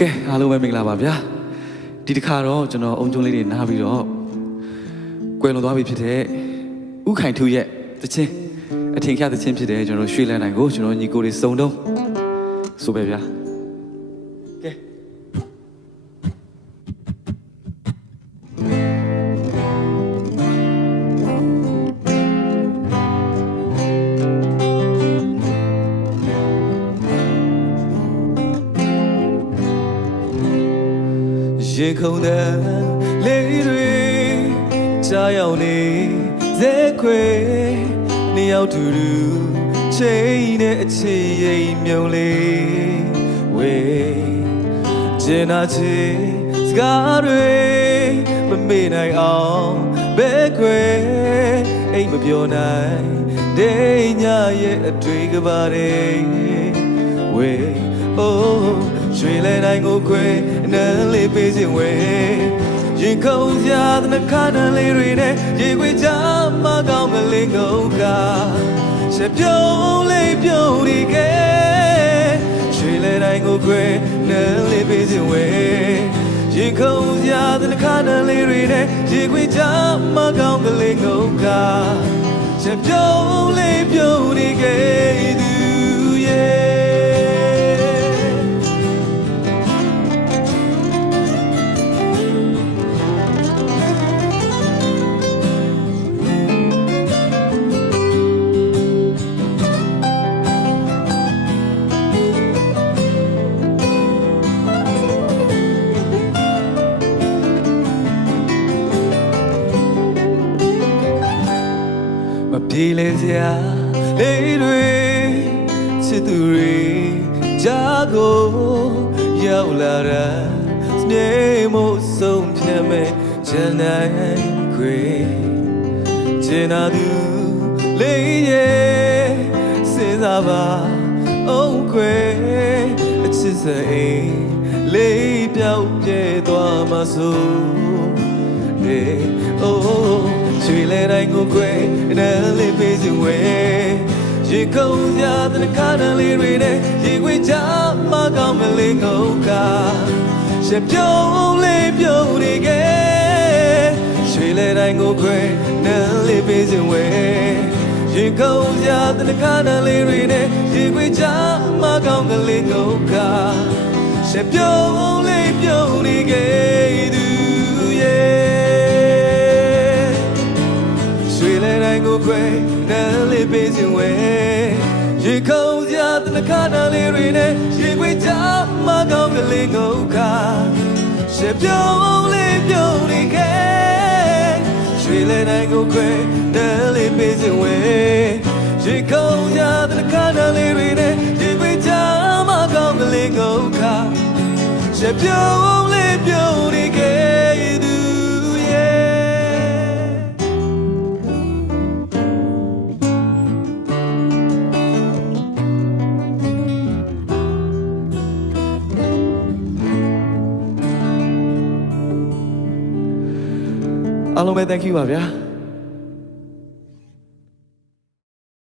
ကဲအားလုံးပဲမင်္ဂလာပါဗျာဒီတစ်ခါတော့ကျွန်တော်အုံကျုံလေးတွေနားပြီးတော့ကွယ်လွန်သွားပြီဖြစ်တဲ့ဥခိုင်ထူးရဲ့တချင်းအထင်ခရတချင်းဖြစ်တဲ့ကျွန်တော်ရွှေလန်းနိုင်ကိုကျွန်တော်ညီကိုတွေစုံတော့ဆိုပဲဗျာ ရင်ခုန်တဲ့လေးတွေကြားရောက်နေဇဲခွေနှစ်ယောက်တူတူချိန်နဲ့အချစ်ရိမ်မြုံလေးဝေကျင်နာချေစကားတွေမမေ့နိုင်အောင်ဘဲခွေအိမ်မပြောနိုင်ဒိညာရဲ့အတွေ့ကပါတဲ့ဝေ oh ရွှေလဲတိုင်းကိုခွဲနန်းလေးပေးခြင်းဝဲရင်ခုန်စရာသနခါတန်လေးတွေနဲ့ရေခွေချမကောင်းကလေးငုံကချက်ပြုံးလေးပြုံးဒီကဲရွှေလဲတိုင်းကိုခွဲနန်းလေးပေးခြင်းဝဲရင်ခုန်စရာသနခါတန်လေးတွေနဲ့ရေခွေချမကောင်းကလေးငုံကချက်ပြုံးလေးပြုံးဒီကဲ မပြေလေစရာလေးတွေချစ်သူတွေကြားကိုရောက်လာတာစနေမို့ဆုံးဖြတ်မဲ့ချန်နိုင်ခွေချင်နာသူလေးရဲ့စဉ်းစားပါအောင်ခွေအချစ်စအိမ်လေးပြောက်ပြဲသွားမှဆို Hey, oh, ရွှေလဲတိုင်းကိုခွဲနန်းလေးပေးစင်ဝဲရေခုံစရာတနခါတန်လေးတွေနဲ့ရေခွေချမကောင်းမလေးငုံကရှက်ပြုံးလေးပြုံးနေခဲ့ရွှေလဲတိုင်းကိုခွဲနန်းလေးပေးစင်ဝဲရေခုံစရာတနခါတန်လေးတွေနဲ့ရေခွေချမကောင်းကလေးငုံကရှက်ပြုံးလေးပြုံး တိုင်းကိုခွဲနန်းလေးပေးစဉ်ဝဲရေခုံစရာတနခါတန်လေးတွေနဲ့ရေခွေချမကောင်းကလေးငုံခါရှက်ပြုံးလေးပြုံးနေခဲ့ရွှေလဲတိုင်းကိုခွဲနန်းလေးပေးစဉ်ဝဲရေခုံစရာတနခါတန်လေးတွေနဲ့ရေခွေချမကောင်းကလေးငုံခါရှက်ပြုံးလေးပြုံး အားလုံးပဲ thank you ပါဗျာ